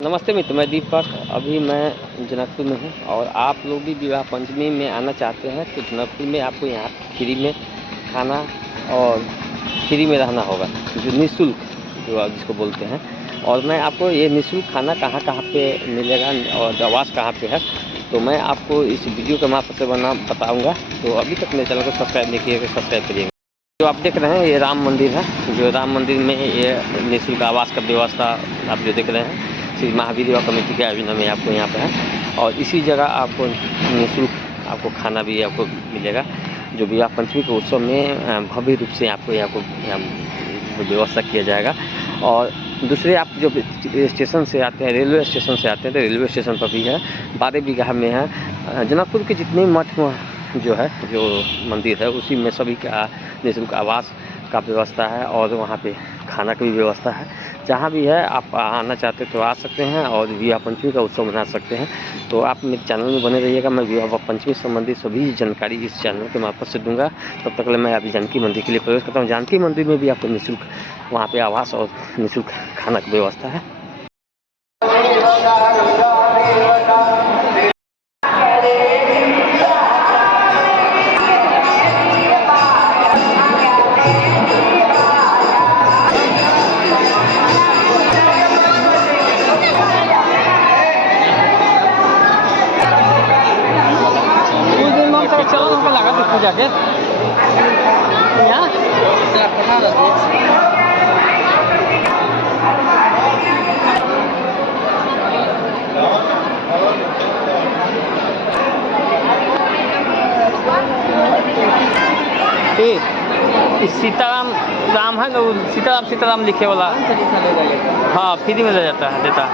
नमस्ते मित्र, मैं दीपक। अभी मैं जनकपुर में हूँ और आप लोग भी विवाह पंचमी में आना चाहते हैं तो जनकपुर में आपको यहाँ फ्री में खाना और फ्री में रहना होगा, जो निःशुल्क जो आप जिसको बोलते हैं। और मैं आपको ये निःशुल्क खाना कहाँ कहाँ पे मिलेगा और आवास कहाँ पे है, तो मैं आपको इस वीडियो के माध्यम से बताऊँगा। तो अभी तक मेरे चैनल को सब्सक्राइब नहीं किए तो सब्सक्राइब करिएगा। जो आप देख रहे हैं ये राम मंदिर है। जो राम मंदिर में ये निःशुल्क आवास का व्यवस्था आप जो देख रहे हैं श्री महावीर युवा कमेटी के अभिनव में आपको यहाँ पे है। और इसी जगह आपको निःशुल्क आपको खाना भी आपको मिलेगा। जो विवाह पंचमी के उत्सव में भव्य रूप से आपको यहाँ को व्यवस्था किया जाएगा। और दूसरे आप जो स्टेशन से आते हैं, रेलवे स्टेशन से आते हैं, तो रेलवे स्टेशन पर भी है। 12 बीघा में है। जनकपुर के जितने मठ जो है, जो मंदिर है, उसी में सभी का निःशुल्क आवास का व्यवस्था है और वहाँ पे खाना की भी व्यवस्था है। जहाँ भी है आप आना चाहते तो आ सकते हैं और विवाह पंचमी का उत्सव मना सकते हैं। तो आप मेरे चैनल में बने रहिएगा। मैं विवाह पंचमी संबंधित सभी जानकारी इस चैनल के मार्फत से दूंगा। तब तक मैं अभी जानकी मंदिर के लिए प्रवेश करता हूँ। जानकी मंदिर में भी आपको निःशुल्क वहाँ पे आवास और निःशुल्क खाना की व्यवस्था है। चलो हमको लगा तो पूजा के सीताराम राम है ना, सीताराम लिखे वाला। हाँ, फ्री में ले जाता है, देता है।